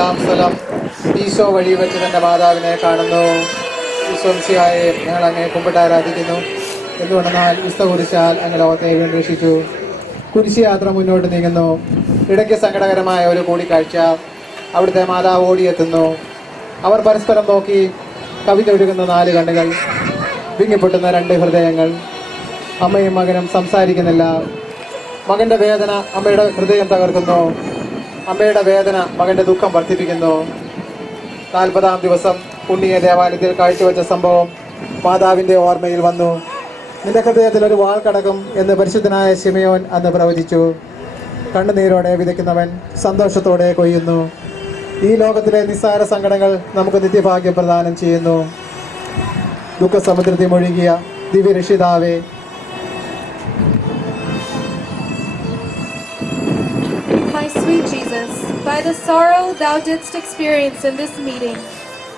അഞ്ചാം സ്ഥലം ഈശോ വഴി വെച്ച് തൻ്റെ മാതാവിനെ കാണുന്നു. ഈശോ മിശിഹായെ ഞങ്ങൾ അങ്ങേ കുമ്പിട്ട് ആരാധിക്കുന്നു. എന്തുകൊണ്ടെന്നാൽ വിസ്ത കുരിശാൽ അങ്ങ് ലോകത്തെ വീണ്ടും കുരിശ് യാത്ര മുന്നോട്ട് നീങ്ങുന്നു. ഇടയ്ക്ക് സങ്കടകരമായ ഒരു കൂടിക്കാഴ്ച. അവിടുത്തെ മാതാവ് ഓടിയെത്തുന്നു. അവർ പരസ്പരം നോക്കി. കവിതൊഴുകുന്ന 4 കണ്ണുകൾ, വിങ്ങിപ്പൊട്ടുന്ന 2 ഹൃദയങ്ങൾ. അമ്മയും മകനും സംസാരിക്കുന്നില്ല. മകന്റെ വേദന അമ്മയുടെ ഹൃദയം തകർക്കുന്നു. അമ്മയുടെ വേദന മകന്റെ ദുഃഖം വർദ്ധിപ്പിക്കുന്നു. 40-ാം ദിവസം പുണ്യ ദേവാലയത്തിൽ കാഴ്ചവെച്ച സംഭവം മാതാവിൻ്റെ ഓർമ്മയിൽ വന്നു. നിന്റെ ഹൃദയത്തിൽ ഒരു വാൾ കടക്കും എന്ന് പരിശുദ്ധനായ ശിമയോൻ അന്ന് പ്രവചിച്ചു. കണ്ണുനീരോടെ വിതയ്ക്കുന്നവൻ സന്തോഷത്തോടെ കൊയ്യുന്നു. ഈ ലോകത്തിലെ നിസ്സാര സങ്കടങ്ങൾ നമുക്ക് നിത്യഭാഗ്യം പ്രദാനം ചെയ്യുന്നു. ദുഃഖസമുദ്രത്തിൽ മുഴുകിയ ദിവ്യരക്ഷിതാവേ, My sweet Jesus, by the sorrow thou didst experience in this meeting,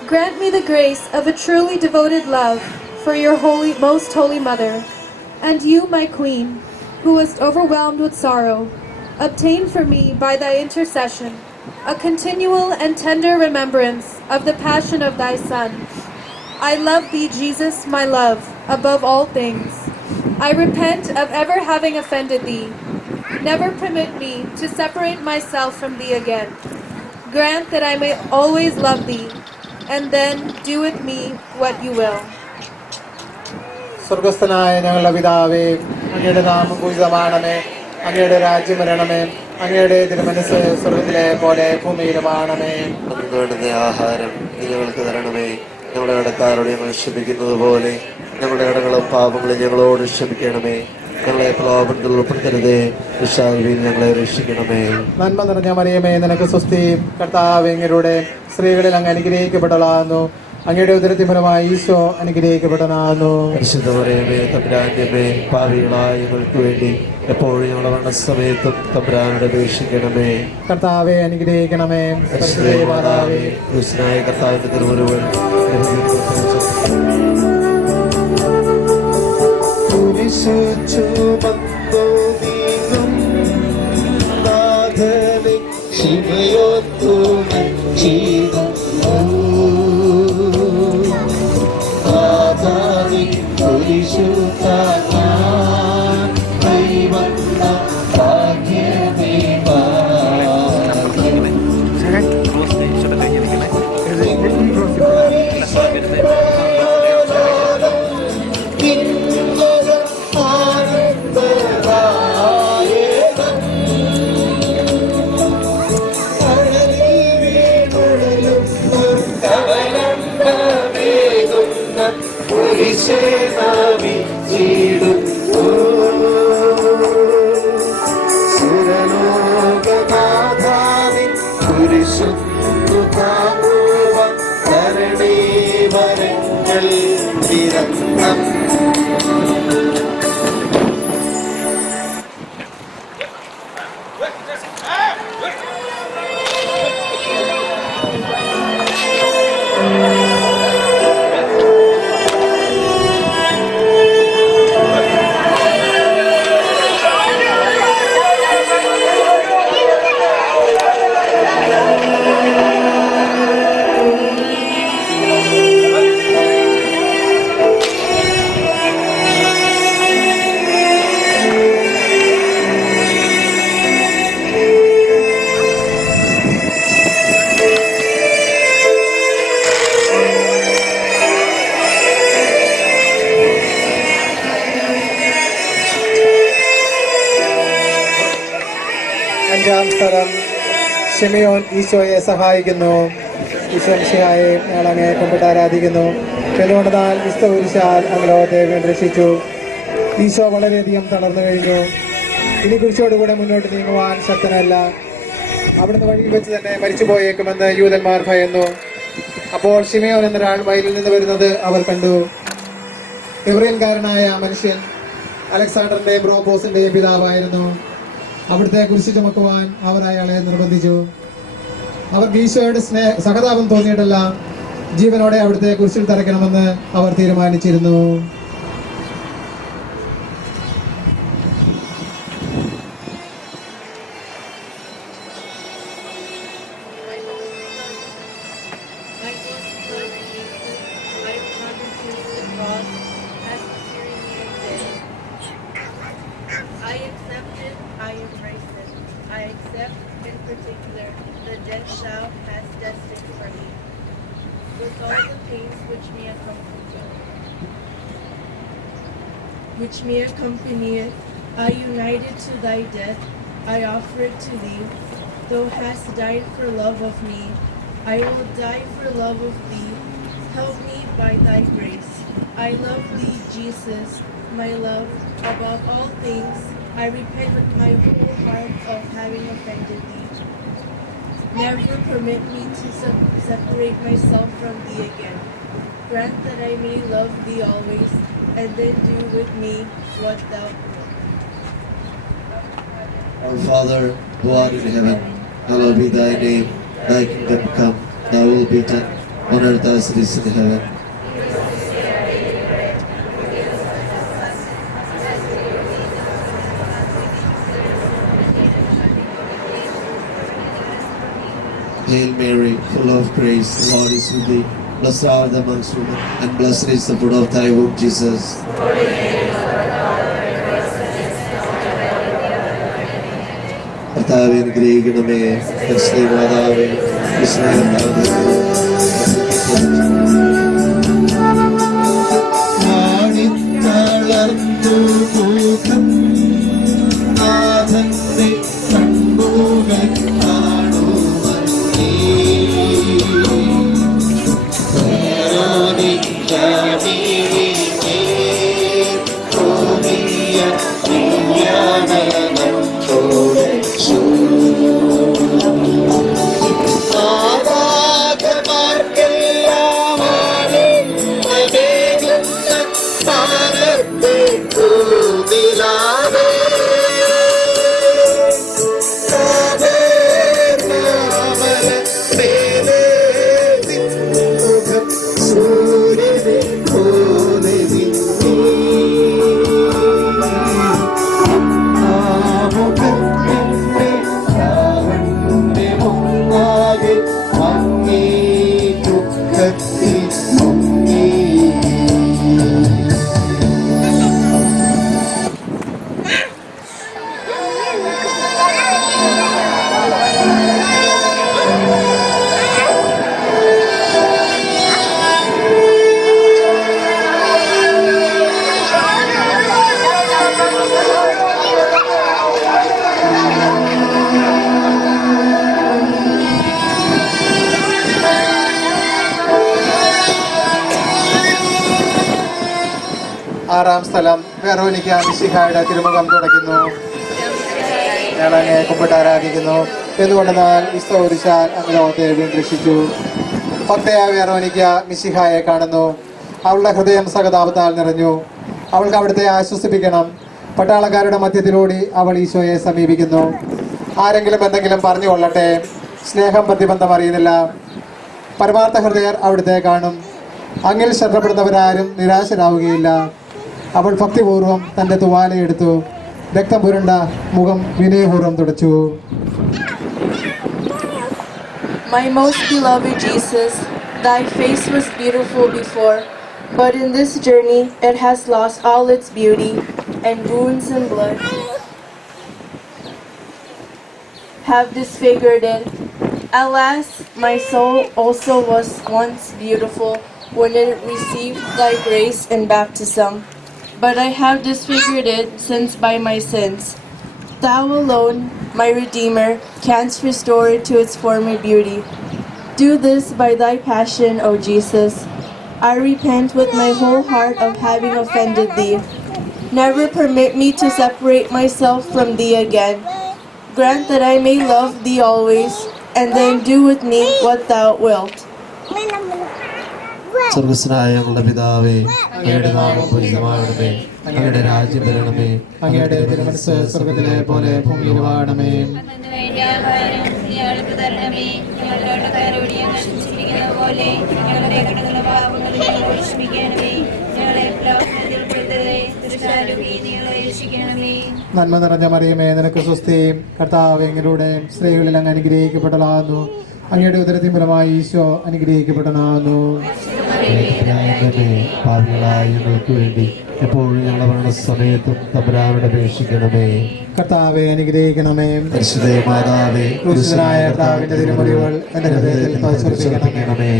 grant me the grace of a truly devoted love for your most holy mother, and you, my queen, who wast overwhelmed with sorrow, obtain for me by thy intercession a continual and tender remembrance of the passion of thy Son. I love thee, Jesus, my love, above all things. I repent of ever having offended thee. Never permit me to separate myself from thee again. Grant that I may always love thee, and then do with me what you will. സ്വർഗസ്ഥനായ ഞങ്ങളുടെ പിതാവേ, അങ്ങയുടെ നാമം പൂജിതമാണമേ. അങ്ങയുടെ രാജ്യം വരണമേ. അങ്ങയുടെ തിരുമനസ്സ് സ്വർഗത്തിലെ പോലെ ഭൂമിയിലുമാണമേ. നമുക്ക് വേണ്ടുന്ന ആഹാരം ഞങ്ങൾക്ക് തരണമേ. ഞങ്ങളുടെ കടക്കാരോട് ഞങ്ങൾ ക്ഷമിക്കുന്നത് പോലെ ഞങ്ങളുടെ കടങ്ങളും പാപങ്ങളും ഞങ്ങളോട് ക്ഷമിക്കണമേ. ഞങ്ങളെ പ്രലോഭനത്തിൽ ഉൾപ്പെടുത്തരുതേ, ദുഷ്ടാരൂപിയിൽ ഞങ്ങളെ രക്ഷിക്കണമേ. നന്മ നിറഞ്ഞ മറിയമേ, നിനക്ക് സ്വസ്തി. കർത്താവ് അങ്ങയുടെ സ്ത്രീകളിൽ അങ്ങ് അനുഗ്രഹിക്കപ്പെട്ടവളാകുന്നു. അങ്ങയുടെ ഉദരത്തിൻ ഫലമായി ഈശോ അനുഗ്രഹിക്കപ്പെട്ടവനാകുന്നു. പരിശുദ്ധ മറിയമേ, തമ്പുരാന്റെ അമ്മേ, പാപികളായ ഞങ്ങൾക്ക് വേണ്ടി എപ്പോഴും ഞങ്ങളുടെ മരണസമയത്തും തമ്പുരാനോട് അപേക്ഷിക്കണമേ. കർത്താവെ അനുഗ്രഹിക്കണമേ. മാതാവേ, ക്രിസ്തുനായ കർത്താവിന്റെ തിരുമുരുവൻ അഞ്ചാം സ്ഥലം ശിമയോൻ ഈശോയെ സഹായിക്കുന്നു. ഈശോ മിശിഹായെ ഞങ്ങൾ അങ്ങേ കുമ്പിട്ട് ആരാധിക്കുന്നു. എന്തുകൊണ്ടെന്നാൽ വിസ്ത കുരിശാൽ അങ്ങ് ലോകത്തെ വീണ്ടും രക്ഷിച്ചു. ഈശോ വളരെയധികം തളർന്നു കഴിഞ്ഞു. ഇനി കുരിശോടുകൂടെ മുന്നോട്ട് നീങ്ങുവാൻ ശക്തനല്ല. അവിടുന്ന് വഴിയിൽ വെച്ച് തന്നെ മരിച്ചു പോയേക്കുമെന്ന് യൂതന്മാർ ഭയന്നു. അപ്പോൾ ശിമയോൻ എന്നൊരാൾ വയലിൽ നിന്ന് വരുന്നത് അവർ കണ്ടു. എബ്രയൻകാരനായ മനുഷ്യൻ അലക്സാണ്ടറിന്റെ ബ്രോബോസിന്റെ പിതാവായിരുന്നു. അവിടുത്തെ കുരിശ് ചുമക്കുവാൻ അവർ അയാളെ നിർബന്ധിച്ചു. അവർക്ക് ഈശോയുടെ സഹതാപം തോന്നിയിട്ടല്ല, ജീവനോടെ അവിടുത്തെ കുരിശിൽ തറയ്ക്കണമെന്ന് അവർ തീരുമാനിച്ചിരുന്നു. particular, the death thou hast destined for me, with all the pains which me accompanieth, I united to thy death, I offer it to thee. Thou hast died for love of me, I will die for love of thee. Help me by thy grace. I love thee, Jesus, my love, above all things. I repent with my whole heart of having offended thee. Never permit me to separate myself from thee again. Grant that I may love thee always, and then do with me what thou wilt. Our Father, who art in heaven, hallowed be thy name. Thy kingdom come, thy will be done, on earth as it is in heaven. Hail Mary, full of grace, the Lord is with thee. Blessed art thou amongst women, and blessed is the fruit of thy womb, Jesus. കർത്താവേ, അനുഗ്രഹിക്കണമേ. മാതാവേ, തളർന്നു മുഖം നാഥന്റെ കണ്ണുകൾ ആറാം സ്ഥലം Veronica മിശിഹായുടെ തിരുമുഖം തുടയ്ക്കുന്നു. ഞങ്ങൾ അങ്ങേ കുമ്പിട്ട് ആരാധിക്കുന്നു. എന്തുകൊണ്ടെന്നാൽ വിസ്തോരിച്ചാൽ അങ്ങ് ലോകത്തെ വീണ്ടും രക്ഷിച്ചു. ഭക്തയായ വെറോനിക്ക മിശിഹായെ കാണുന്നു. അവളുടെ ഹൃദയം സഹതാപത്താൽ നിറഞ്ഞു. അവൾക്ക് അവിടുത്തെ ആശ്വസിപ്പിക്കണം. പട്ടാളക്കാരുടെ മധ്യത്തിലൂടെ അവൾ ഈശോയെ സമീപിക്കുന്നു. ആരെങ്കിലും എന്തെങ്കിലും പറഞ്ഞു കൊള്ളട്ടെ, സ്നേഹം പ്രതിബന്ധം അറിയുന്നില്ല. പരമാർത്ഥ ഹൃദയർ അവിടുത്തെ കാണും. അങ്ങിൽ ശ്രദ്ധപ്പെടുന്നവരാരും നിരാശരാവുകയില്ല. അവൾ ഭക്തിപൂർവ്വം തൻ്റെ തുവാലയെടുത്തു, രക്തം പുരണ്ട മുഖം വിനയപൂർവ്വം തുടച്ചു. My most beloved Jesus, thy face was beautiful before, but in this journey it has lost all its beauty, and wounds and blood have disfigured it. Alas, my soul also was once beautiful when it received thy grace in baptism, but I have disfigured it since by my sins. Thou alone, my Redeemer, canst restore it to its former beauty. Do this by thy passion, O Jesus. I repent with my whole heart of having offended thee. Never permit me to separate myself from thee again. Grant that I may love thee always, and then do with me what thou wilt. സ്വർഗസ്നായ ഞങ്ങളുടെ പിതാവേ, അങ്ങയുടെ നാമം പൂജിതമാകണമേ, അങ്ങയുടെ രാജ്യം വരണമേ, അങ്ങയുടെ തിരുമനസ്സ് സ്വർഗ്ഗത്തിലെ പോലെ ഭൂമിയിലുമാകണമേ. ഞങ്ങൾക്ക് തരണമേ, ഞങ്ങളുടെ കരോട് ഞങ്ങൾ ക്ഷമിച്ചിരിക്കുന്നത് പോലെ ഞങ്ങളുടെ കടങ്ങളുടെ പാപങ്ങൾ ഞങ്ങളോട് ക്ഷമിക്കണമേ. ഞങ്ങളെ പ്രലോഭനത്തിൽ ഉൾപ്പെടുത്തരുതേ, ദുഷ്ടാരൂപിയിൽ ഞങ്ങളെ രക്ഷിക്കണമേ. നന്മ നിറഞ്ഞ മറിയമേ, നിനക്ക് സ്വസ്തി. കർത്താവ് എങ്കിലൂടെ സ്ത്രീകളിൽ അങ്ങ് അനുഗ്രഹിക്കപ്പെട്ടതാകുന്നു. അങ്ങയുടെ ഉദരത്തിൻ ഫലമായി ഈശോ അനുഗ്രഹിക്കപ്പെട്ടതാകുന്നു. പാപികളായ ഞങ്ങൾക്ക് വേണ്ടി എപ്പോഴും ഞങ്ങളുടെ മരണസമയത്തും തമ്പുരാനോട് അപേക്ഷിക്കണമേ. കർത്താവെ അനുഗ്രഹിക്കണമേ. പരിശുദ്ധ മാതാവേ, ക്രൂശിതനായ കർത്താവിന്റെ തിരുമുറിവുകൾ എന്റെ ഹൃദയത്തിൽ പതിച്ചുറപ്പിക്കണമേ.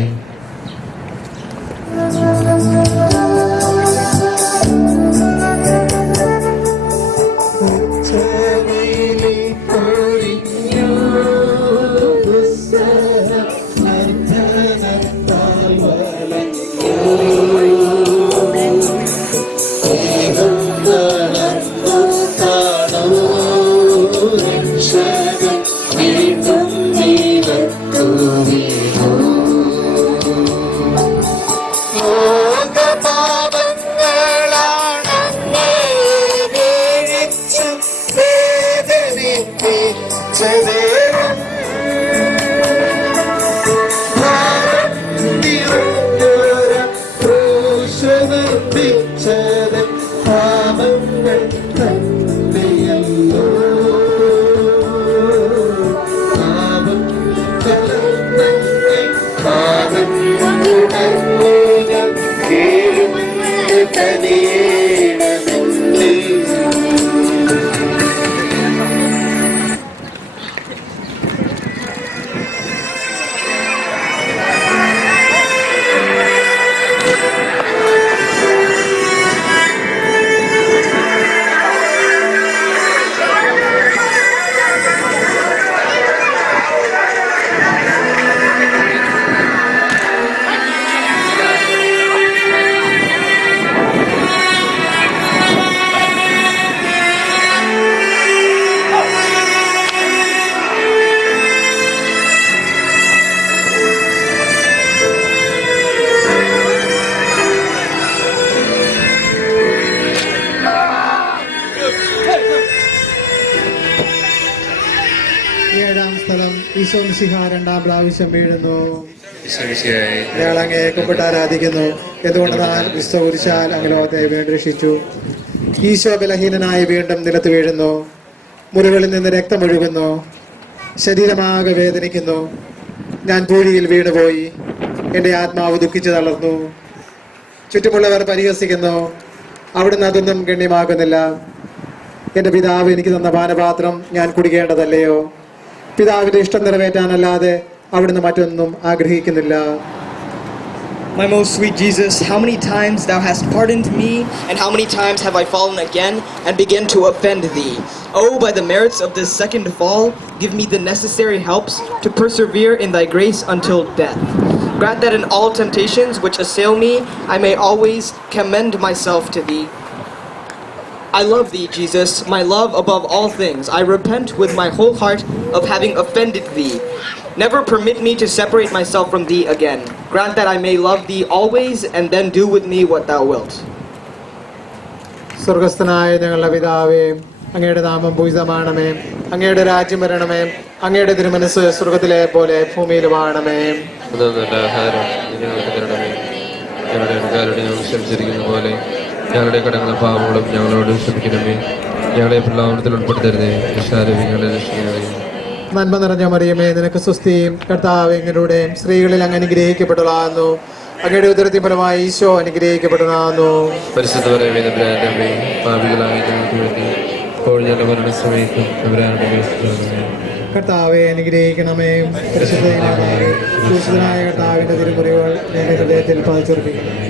ഏഴാം സ്ഥലം ഈശോ മിശിഹ രണ്ടാം പ്രാവശ്യം വീഴുന്നു. ഞങ്ങൾ അങ്ങേ കുമ്പിട്ട് ആരാധിക്കുന്നു. എന്തുകൊണ്ടെന്നാൽ ക്രിസ്തു കുരിശാൽ അങ്ങ് ലോകത്തെ വീണ്ടും രക്ഷിച്ചു. ഈശോ ബലഹീനനായി വീണ്ടും നിലത്ത് വീഴുന്നു. മുറികളിൽ നിന്ന് രക്തമൊഴുകുന്നു. ശരീരമാകെ വേദനിക്കുന്നു. ഞാൻ പൂഴിയിൽ വീണുപോയി. എൻ്റെ ആത്മാവ് ദുഃഖിച്ചു തളർന്നു. ചുറ്റുമുള്ളവർ പരിഹസിക്കുന്നു. അവിടുന്ന് അതൊന്നും ഗണ്യമാകുന്നില്ല. എൻ്റെ പിതാവ് എനിക്ക് തന്ന പാനപാത്രം ഞാൻ കുടിക്കേണ്ടതല്ലയോ? പിതാവിന്റെ ഇഷ്ടം നിറവേറ്റാനല്ലാതെ അവിടുന്ന് മറ്റൊന്നും ആഗ്രഹിക്കുന്നില്ല. My most sweet Jesus, how many times thou hast pardoned me, and how many times have I fallen again and begun to offend thee? Oh, by the merits of this second fall, give me the necessary helps to persevere in thy grace until death. Grant that in all temptations which assail me, I may always commend myself to thee. I love thee, Jesus, my love above all things. I repent with my whole heart of having offended thee. Never permit me to separate myself from thee again. Grant that I may love thee always and then do with me what thou wilt. സ്വർഗസ്ഥനായ ഞങ്ങളുടെ പിതാവേ, അങ്ങയുടെ നാമം പൂജിതമാണമേ. അങ്ങയുടെ രാജ്യം വരണമേ. അങ്ങയുടെ തിരുമനസ് സ്വർഗത്തിലെ പോലെ ഭൂമിയിലുമാണമേ. പോലെ ഞങ്ങളുടെ കടങ്ങളും പാപങ്ങളും ഞങ്ങളോട് ക്ഷമിക്കണമേ. ഞങ്ങളെ പ്രലോഭനത്തിൽ ഉൾപ്പെടുത്തരുതേ, ഞങ്ങളെ രക്ഷിക്കണമേ. നന്മ നിറഞ്ഞ മറിയമേ, നിനക്ക് സ്വസ്തി. കർത്താവ് അങ്ങയുടെ സ്ത്രീകളിൽ അങ്ങ് അനുഗ്രഹിക്കപ്പെട്ടതാകുന്നു. അങ്ങയുടെ ഉദരത്തിൻ ഫലമായി ഈശോ അനുഗ്രഹിക്കപ്പെട്ടതാകുന്നു. പരിശുദ്ധ മറിയമേ, പാപികളായ ഞങ്ങൾക്ക് വേണ്ടി ഇപ്പോൾ ഞങ്ങളുടെ മരണസമയത്തും തമ്പുരാനോട് അപേക്ഷിക്കണമേ. കർത്താവെ അനുഗ്രഹിക്കണമേ. പരിശുദ്ധനായ കർത്താവിന്റെ തിരുമുറിവുകൾ എന്റെ ഹൃദയത്തിൽ പതിച്ചുറപ്പിക്കണമേ.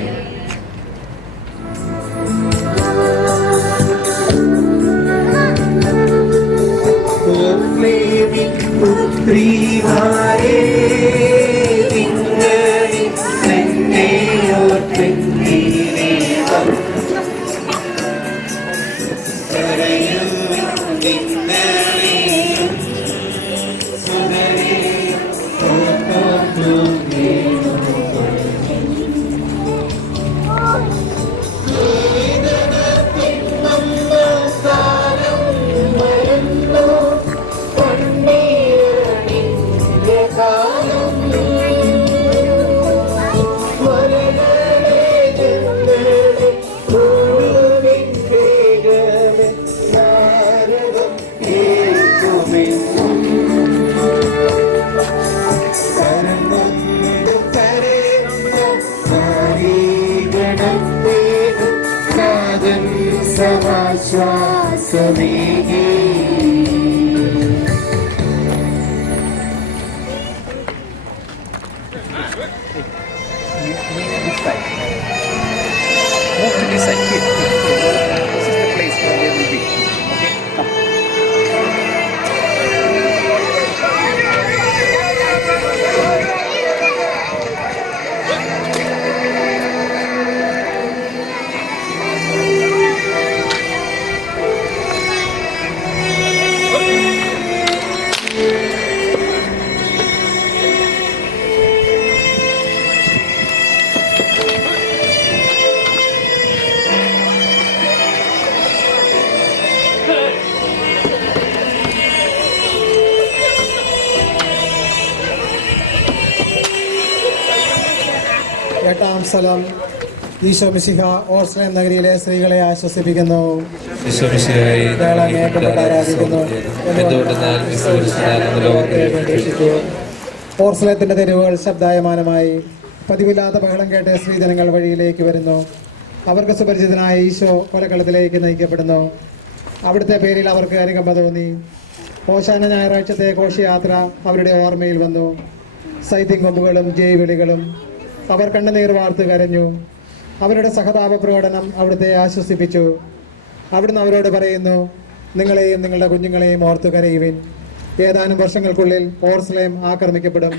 സ്ഥലം ഈശോ മിശിഹ ഓർസ്ലേം നഗരിയിലെ സ്ത്രീകളെ ആശ്വസിപ്പിക്കുന്നു. ഈശോമിശിഹായെ ഞങ്ങൾ അങ്ങയെ കുമ്പിട്ട് ആരാധിക്കുന്നു. എന്തുകൊണ്ടെന്നാൽ ലോകത്തെ രക്ഷിച്ചു. ഓർസ്ലേത്തിന്റെ തെരുവുകൾ ശബ്ദായമാനമായി. പതിവില്ലാത്ത ബഹളം കേട്ട് സ്ത്രീജനങ്ങൾ വഴിയിലേക്ക് വരുന്നു. അവർക്ക് സുപരിചിതനായ ഈശോ കൊലക്കളത്തിലേക്ക് നയിക്കപ്പെടുന്നു. അവിടുത്തെ പേരിൽ അവർക്ക് അനുകമ്പ തോന്നി. ഓശാന ഞായറാഴ്ചത്തെ ഘോഷയാത്ര അവരുടെ ഓർമ്മയിൽ വന്നു. സൈത്തിൻ കൊമ്പുകളും ജയ് വിളികളും. അവർ കണ്ണുനീർ വാർത്ത് കരഞ്ഞു. അവരുടെ സഹതാപ പ്രകടനം അവിടുത്തെ ആശ്വസിപ്പിച്ചു. അവിടുന്ന് അവരോട് പറയുന്നു, നിങ്ങളെയും നിങ്ങളുടെ കുഞ്ഞുങ്ങളെയും ഓർത്തു കരയുവിൻ. ഏതാനും വർഷങ്ങൾക്കുള്ളിൽ ഓർസ്ലേം ആക്രമിക്കപ്പെടും.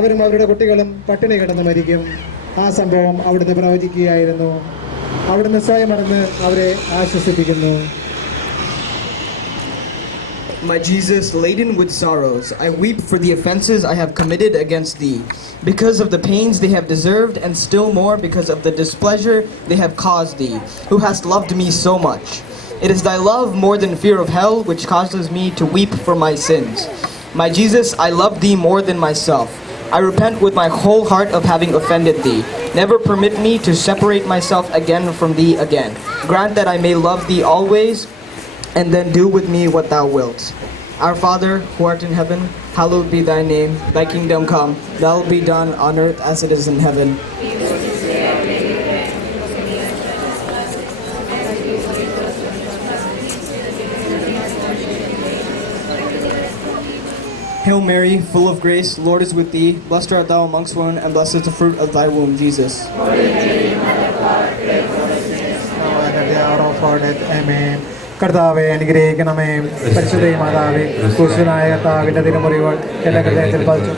അവരും അവരുടെ കുട്ടികളും പട്ടിണി കിടന്ന് മരിക്കും. ആ സംഭവം അവിടുന്ന് പ്രവചിക്കുകയായിരുന്നു. അവിടുന്ന് സ്വയം മറന്ന് അവരെ ആശ്വസിപ്പിക്കുന്നു. My Jesus, laden with sorrows, I weep for the offenses I have committed against thee, because of the pains they have deserved, and still more because of the displeasure they have caused thee, who hast loved me so much. It is thy love more than fear of hell which causes me to weep for my sins. My Jesus, I love thee more than myself. I repent with my whole heart of having offended thee. Never permit me to separate myself again from thee again. Grant that I may love thee always, and then do with me what thou wilt. Our Father, who art in heaven, hallowed be thy name. Thy kingdom come, thy will be done on earth as it is in heaven. Hail Mary, full of grace, Lord is with thee. Blessed art thou amongst women, and blessed is the fruit of thy womb, Jesus. കർത്താവെ അനുഗ്രഹിക്കണമേ. പരിശുദ്ധ മാതാവേ, ക്രൂശനായ കർത്താവിന്റെ തിരുമുറിവുകൾ എന്റെ ഹൃദയത്തിൽ പതിച്ചു.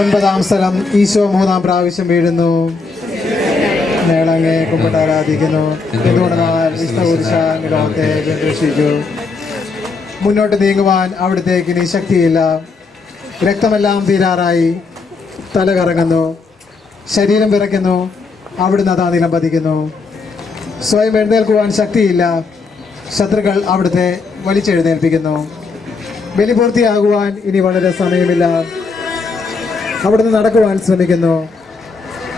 ഒൻപതാം സ്ഥലം ഈശോ മൂന്നാം പ്രാവശ്യം വീഴുന്നു. ഞങ്ങൾ അങ്ങയെ കുമ്പിട്ട് ആരാധിക്കുന്നു. എന്തുകൊണ്ടെന്നാൽ ലോകത്തെ രക്ഷിച്ചു. മുന്നോട്ട് നീങ്ങുവാൻ അവിടത്തേക്ക് ഇനി ശക്തിയില്ല. രക്തമെല്ലാം തീരാറായി. തല കറങ്ങുന്നു, ശരീരം വിറയ്ക്കുന്നു. അവിടുന്ന് അതാ നിലം പതിക്കുന്നു. സ്വയം എഴുന്നേൽക്കുവാൻ ശക്തിയില്ല. ശത്രുക്കൾ അവിടുത്തെ വലിച്ചെഴുന്നേൽപ്പിക്കുന്നു. ബലി പൂർത്തിയാകുവാൻ ഇനി വളരെ സമയമില്ല. അവിടുന്ന് നടക്കുവാൻ ശ്രമിക്കുന്നു.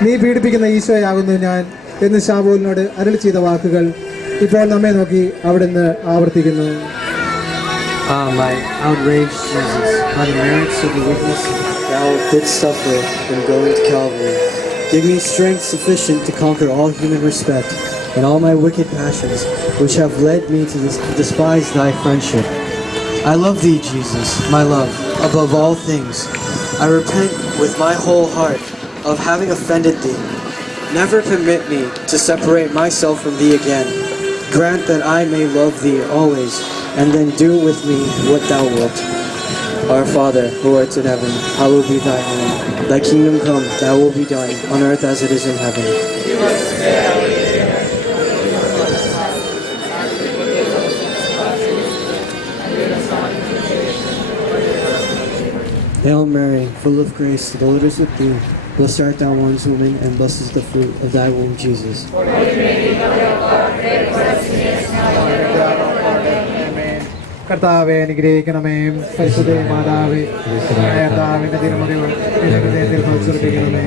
നീ പീഡിപ്പിക്കുന്ന ഈശോയാകുന്നു ഞാൻ എന്ന് ശാമൂലിനോട് അരുളി ചെയ്ത വാക്കുകൾ ഇപ്പോൾ നമ്മെ നോക്കി അവിടുന്ന് ആവർത്തിക്കുന്നു. Ah, my outraged Jesus, by the merits of the witness thou didst suffer when going to Calvary, give me strength sufficient to conquer all human respect and all my wicked passions, which have led me to despise thy friendship. I love thee, Jesus, my love, above all things. I repent with my whole heart of having offended thee. Never permit me to separate myself from thee again. Grant that I may love thee always, and then do with me what thou wilt. Our Father, who art in heaven, hallowed be thy name. Thy kingdom come, thy will be done, on earth as it is in heaven. Hail Mary, full of grace, the Lord is with thee. Blessed art thou amongst women, and blessed is the fruit of thy womb, Jesus. കർത്താവെ അനുഗ്രഹിക്കണമേ. പരിശുദ്ധ മാതാവേ, കർത്താവിന്റെ തിരുമുറിവ് എന്റെ ഹൃദയത്തിൽ ഭവിച്ചിരിക്കണമേ.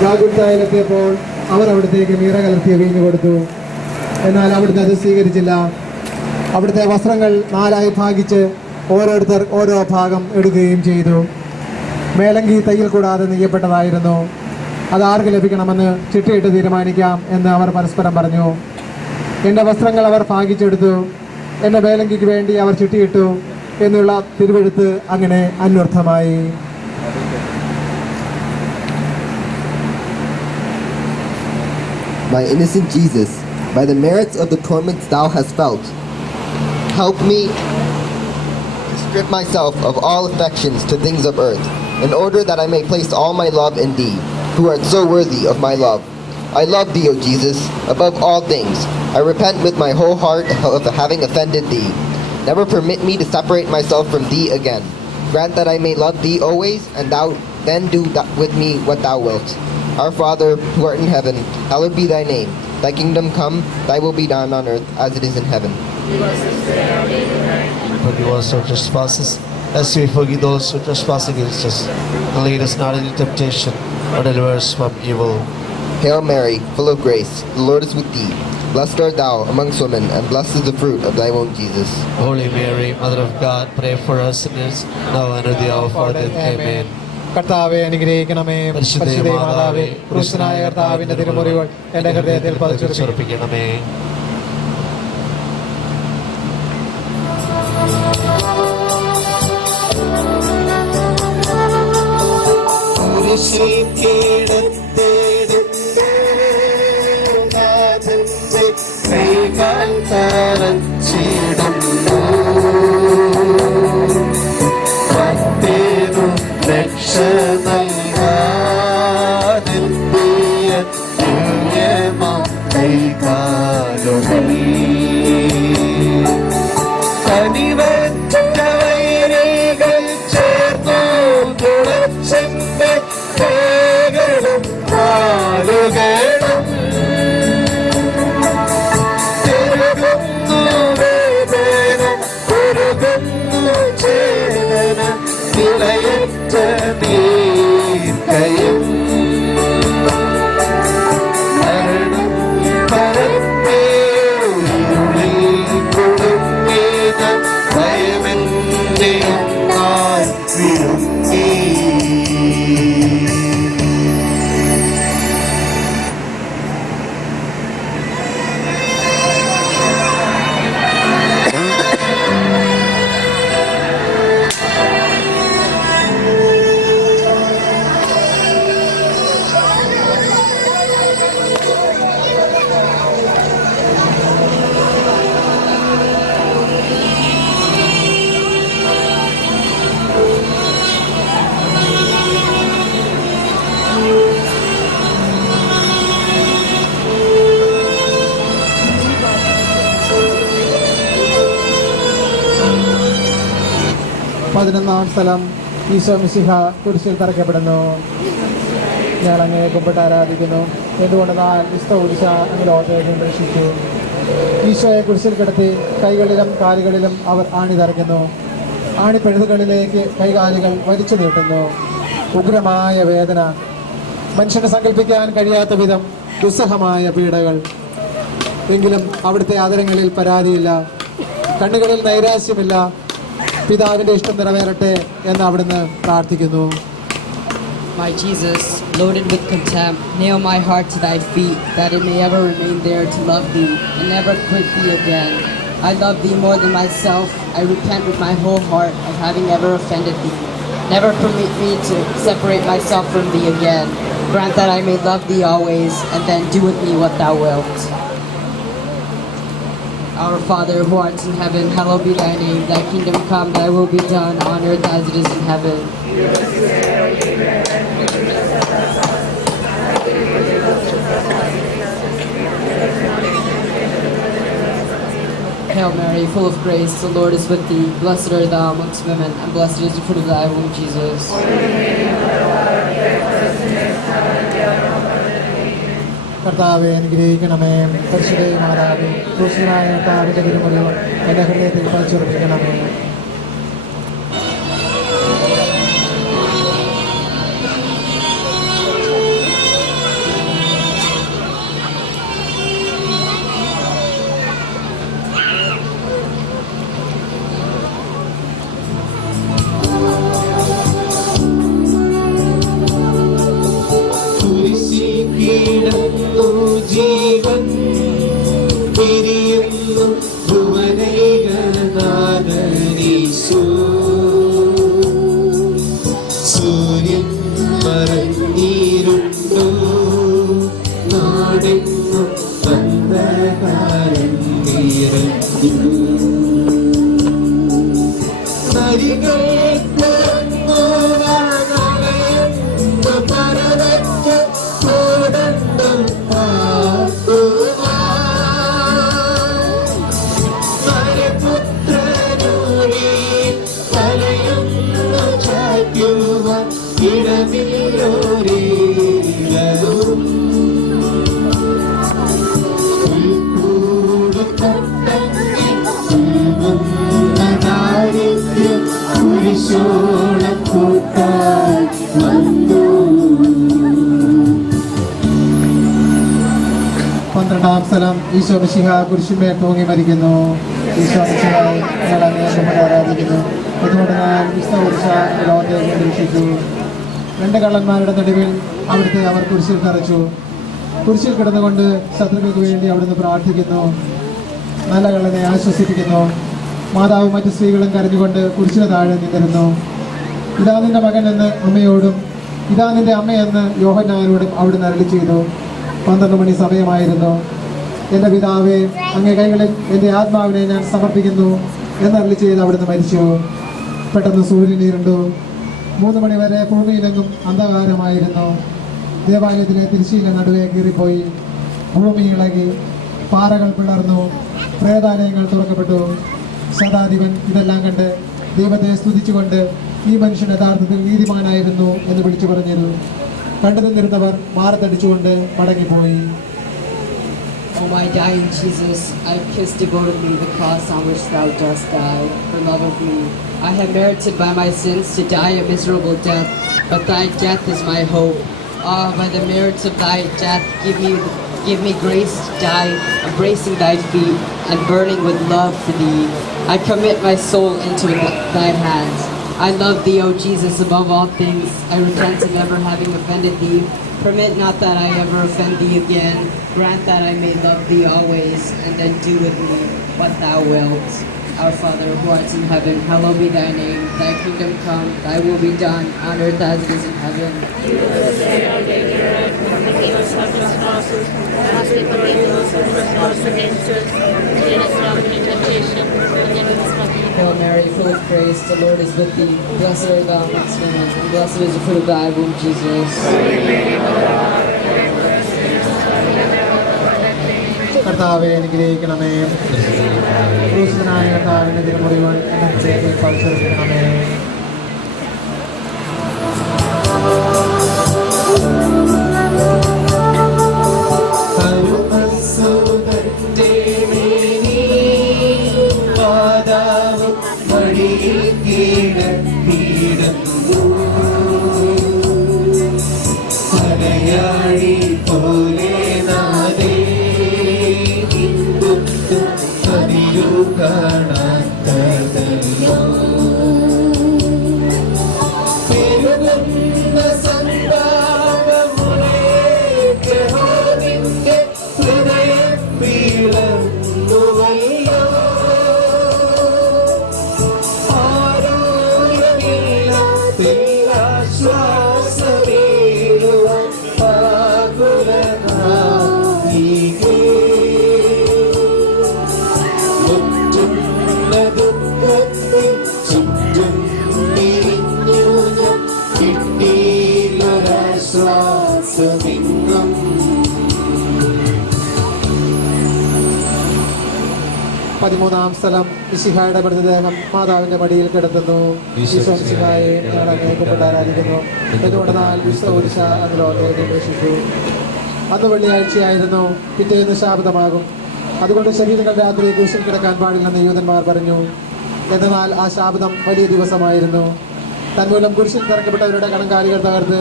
ഗാഗുൽത്തായിലെത്തിയപ്പോൾ അവർ അവിടത്തേക്ക് മീറ കലർത്തിയ വീഞ്ഞു കൊടുത്തു. എന്നാൽ അവിടുന്ന് അത് സ്വീകരിച്ചില്ല. അവിടുത്തെ വസ്ത്രങ്ങൾ 4 ഭാഗിച്ച് ഓരോരുത്തർ ഓരോ ഭാഗം എടുക്കുകയും ചെയ്തു. മേലങ്കി തയ്യൽ കൂടാതെ നെയ്യപ്പെട്ടതായിരുന്നു. അത് ആർക്ക് ലഭിക്കണമെന്ന് ചിട്ടിയിട്ട് തീരുമാനിക്കാം എന്ന് അവർ പരസ്പരം പറഞ്ഞു. എൻ്റെ വസ്ത്രങ്ങൾ അവർ ഭാഗിച്ചെടുത്തു, എൻ്റെ മേലങ്കിക്ക് വേണ്ടി അവർ ചിട്ടിയിട്ടു എന്നുള്ള തിരുവെഴുത്ത് അങ്ങനെ അന്വർത്ഥമായി. My innocent Jesus, by the merits of the torments thou hast felt, help me to strip myself of all affections to things of earth, in order that I may place all my love in thee, who art so worthy of my love. I love thee, O Jesus, above all things. I repent with my whole heart of having offended thee. Never permit me to separate myself from thee again. Grant that I may love thee always, and thou then do with me what thou wilt. Our Father, who art in heaven, hallowed be thy name. Thy kingdom come, thy will be done on earth as it is in heaven. Forgive us our trespasses, as we forgive those who trespass against us. And lead us not into temptation, but deliver us from evil. Hail Mary, full of grace, the Lord is with thee. Blessed art thou amongst women, and blessed is the fruit of thy womb, Jesus. Holy Mary, Mother of God, pray for us sinners, now and at the hour of our death. Amen. കർത്താവെ അനുഗ്രഹിക്കണമേ. പരിശുദ്ധ മാതാവേ, ക്രൂശനായ കർത്താവിന്റെ തിരുമുറിവുകൾ എന്റെ ഹൃദയത്തിൽ പതിച്ചുറപ്പിക്കണമേ. പതിനൊന്നാം സ്ഥലം. ഈശോ മിശിഹ കുരിശിൽ തറയ്ക്കപ്പെടുന്നു. ഞങ്ങൾ അങ്ങേ കുമ്പിട്ട് ആരാധിക്കുന്നു. എന്തുകൊണ്ടെന്നാൽ വിശുദ്ധ കുരിശ അങ്ങ് ലോകത്തെ രക്ഷിച്ചു. ഈശോയെ കുരിശിൽ കിടത്തി കൈകളിലും കാലുകളിലും അവർ ആണി തറയ്ക്കുന്നു. ആണിപ്പഴുതുകളിലേക്ക് കൈകാലുകൾ വലിച്ചു നീട്ടുന്നു. ഉഗ്രമായ വേദന, മനുഷ്യന് സങ്കല്പിക്കാൻ കഴിയാത്ത വിധം ദുസ്സഹമായ പീഡകൾ. എങ്കിലും അവിടുത്തെ ആദരങ്ങളിൽ പരാതിയില്ല, കണ്ണുകളിൽ നൈരാശ്യമില്ല. പിതാവിന്റെ ഇഷ്ടം നിറവേറട്ടെ എന്ന് അവിടുന്ന് പ്രാർത്ഥിക്കുന്നു. My Jesus, loaded with contempt, nail my heart to thy feet, that it may ever remain there to love thee and never quit thee again. I love thee more than myself. I repent with my whole heart of having ever offended thee. Never permit me to separate myself from thee again. Grant that I may love thee always, and then do with me what thou wilt. Our Father, who art in heaven, hallowed be thy name. Thy kingdom come, thy will be done on earth as it is in heaven. Hail Mary, full of grace, the Lord is with thee. Blessed art thou amongst women, and blessed is the fruit of thy womb, Jesus. കർത്താവെ അനുഗ്രഹിക്കണമേ. പരിശുദ്ധ മാതാവേ, ക്രൂശനായ കർത്താവിന്റെ തിരുമുറിവുകൾ എന്റെ ഹൃദയത്തിൽ പതിച്ചുറപ്പിക്കണമേ. ജീവൻ പിരിയുന്നു ഭുവനൈകനാഥനീശോ. സൂര്യൻ മറഞ്ഞിരുണ്ടോ നാടെങ്ങും അന്ധകാരം നിറഞ്ഞു. നരികൾ മൂന്നാം സ്ഥലം ഈശോ മിശിഹ കുരിശിന്മേൽ തൂങ്ങി മരിക്കുന്നു. ഈശോ മിശിഹായെ ഞങ്ങൾ അങ്ങേയറ്റം ആരാധിക്കുന്നു. അതുകൊണ്ട് ഞാൻ വിശുദ്ധ കുരിശ ലോകത്തെ വീക്ഷിച്ചു. രണ്ട് കള്ളന്മാരുടെ നടുവിൽ അവിടുത്തെ അവർ കുരിശിൽ തറച്ചു. കുരിശിൽ കിടന്നുകൊണ്ട് ശത്രുക്കൾക്ക് വേണ്ടി അവിടുന്ന് പ്രാർത്ഥിക്കുന്നു. നല്ല കള്ളനെ ആശ്വസിപ്പിക്കുന്നു. മാതാവും മറ്റു സ്ത്രീകളും കരഞ്ഞുകൊണ്ട് കുരിശിന് താഴെ നിന്നിരുന്നു. ഇതാ നിന്റെ മകൻ എന്ന് അമ്മയോടും ഇതാ നിന്റെ അമ്മയെന്ന് യോഹന്നാനോടും അവിടുന്ന് അരുളി ചെയ്തു. 12 മണി സമയമായിരുന്നു. എൻ്റെ പിതാവേ, അങ്ങേ കൈകളിൽ എൻ്റെ ആത്മാവിനെ ഞാൻ സമർപ്പിക്കുന്നു എന്നരുളി ചെയ്ത് അവിടുന്ന് മരിച്ചു. പെട്ടെന്ന് സൂര്യൻ ഇരുണ്ടു. 3 മണി വരെ ഭൂമിയിലെങ്ങും അന്ധകാരമായിരുന്നു. ദേവാലയത്തിലെ തിരശ്ശീല നടുവേ കീറിപ്പോയി. ഭൂമി ഇളകി, പാറകൾ പിളർന്നു, പ്രേതാലയങ്ങൾ തുറക്കപ്പെട്ടു. ശതാധിപൻ ഇതെല്ലാം കണ്ട് ദൈവത്തെ സ്തുതിച്ചുകൊണ്ട് ഈ മനുഷ്യൻ യഥാർത്ഥത്തിൽ നീതിമാനായിരുന്നു എന്ന് വിളിച്ചു പറഞ്ഞിരുന്നു. കണ്ടു നിന്നിരുന്നവർ മാറത്തടിച്ചുകൊണ്ട് മടങ്ങിപ്പോയി. O my dying Jesus, I kiss devotedly the cross on which thou dost die for love of me. I have merited by my sins to die a miserable death, but thy death is my hope. Ah, by the merits of thy death, give me grace to die, embracing thy feet and burning with love for thee. I commit my soul into thy hands. I love thee, O Jesus, above all things. I repent of ever having offended thee. Permit not that I ever offend thee again. Grant that I may love thee always, and then do with me what thou wilt. Our Father, who art in heaven, hallowed be thy name. Thy kingdom come, thy will be done, on earth as it is in heaven. Give us this day our daily bread, and forgive us our trespasses, as we forgive those who trespass against us. Lead us not into temptation, but deliver us from evil. Hail Mary, full of grace, the Lord is with thee. Blessed art thou amongst women, and blessed is the fruit of thy womb, Jesus. കർത്താവെ അനുഗ്രഹിക്കണമേ. ക്രൂശിതനായ കർത്താവിൻ്റെ തിരുമുറിവുകൾ എൻ്റെ ഹൃദയത്തിൽ പറിച്ചെടുക്കണമേ. കരുണസുതന്റെ മേനി മാതാവ് മടിയിൽ കീഴടക്കിടുന്നു. മലയാളി പോലെ നാദേ അതിരു കാണാത്തതല്ലോ. പെരുകുന്ന സന്താപമുറേ യഹോവയുടെ ഹൃദയം പിളർന്നുവല്ലോ. ആരോഗ്യമില്ലാത്തിൽ ആശ്വാസമേകുവാൻ ആകുലനായികേ. മുറ്റുന്ന ദുഃഖത്തിൽ ചുറ്റും തിരിഞ്ഞു ഞാൻ കിട്ടിയിലൊരാശ്വാസമെങ്ങും. 13-ാം സ്ഥലം മിശിഹായുടെ മൃതദേഹം മാതാവിന്റെ മടിയിൽ കിടത്തുന്നു. ഈശോ മിശിഹായെ ഞങ്ങൾ അങ്ങേയറ്റം ആരാധിക്കുന്നു. എന്തുകൊണ്ടെന്നാൽ വിശുദ്ധ കുരിശ അങ്ങ് ലോകത്തെ രക്ഷിച്ചു. അന്ന് വെള്ളിയാഴ്ചയായിരുന്നു. പിറ്റേന്ന് ശാബതമാകും. അതുകൊണ്ട് ശരീരങ്ങൾ രാത്രി കുരിശിൽ കിടക്കാൻ പാടില്ലെന്ന് യൂതന്മാർ പറഞ്ഞു. എന്നാൽ ആ ശാബതം വലിയ ദിവസമായിരുന്നു. തന്മൂലം കുരിശിൽ തറക്കപ്പെട്ടവരുടെ കണങ്കാലികൾ തകർത്ത്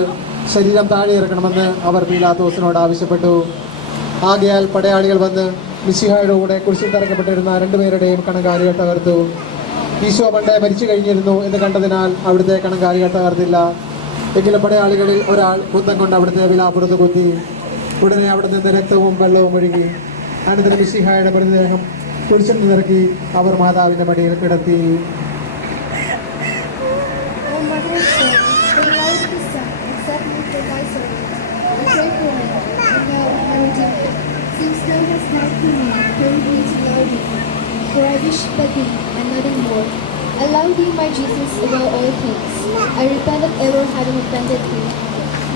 ശരീരം താഴെ ഇറക്കണമെന്ന് അവർ പീലാത്തോസിനോട് ആവശ്യപ്പെട്ടു. ആകയാൽ പടയാളികൾ വന്ന് മിശിഹായുടെ കൂടെ കുരിശിൽ തറക്കപ്പെട്ടിരുന്ന 2 പേരുടെയും കണങ്കാലികൾ തകർത്തു. ഈശോ പണ്ടേ മരിച്ചു കഴിഞ്ഞിരുന്നു എന്ന് കണ്ടതിനാൽ അവിടുത്തെ കണങ്കാലികൾ തകർത്തില്ല. എങ്കിലും പടയാളികളിൽ ഒരാൾ കുന്തം കൊണ്ട് അവിടുത്തെ വിലാപ്പുറത്ത് കുത്തി. ഉടനെ അവിടെ നിന്ന് രക്തവും വെള്ളവും ഒഴുകി. അനന്തരം മിശിഹായുടെ മൃതദേഹം കുരിശിൽ നിന്നിറക്കി അവർ മാതാവിന്റെ മടിയിൽ കിടത്തി. O Mother of Sin, bring light to the sun, and set me for thy servant. I pray for him, and thou, my Redeemer, since thou hast not for me, told me to know thee. For I wish but thee, and nothing more. I love thee, my Jesus, above all things. I repent of ever having offended thee.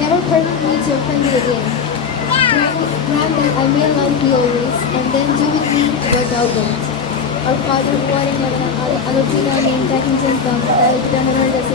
Never permit me to offend thee again. Grant that I may love thee always, and then do with me what thou wilt. Our Father, who art in heaven, hallowed be thy name. Thy kingdom come, thy will be done on earth as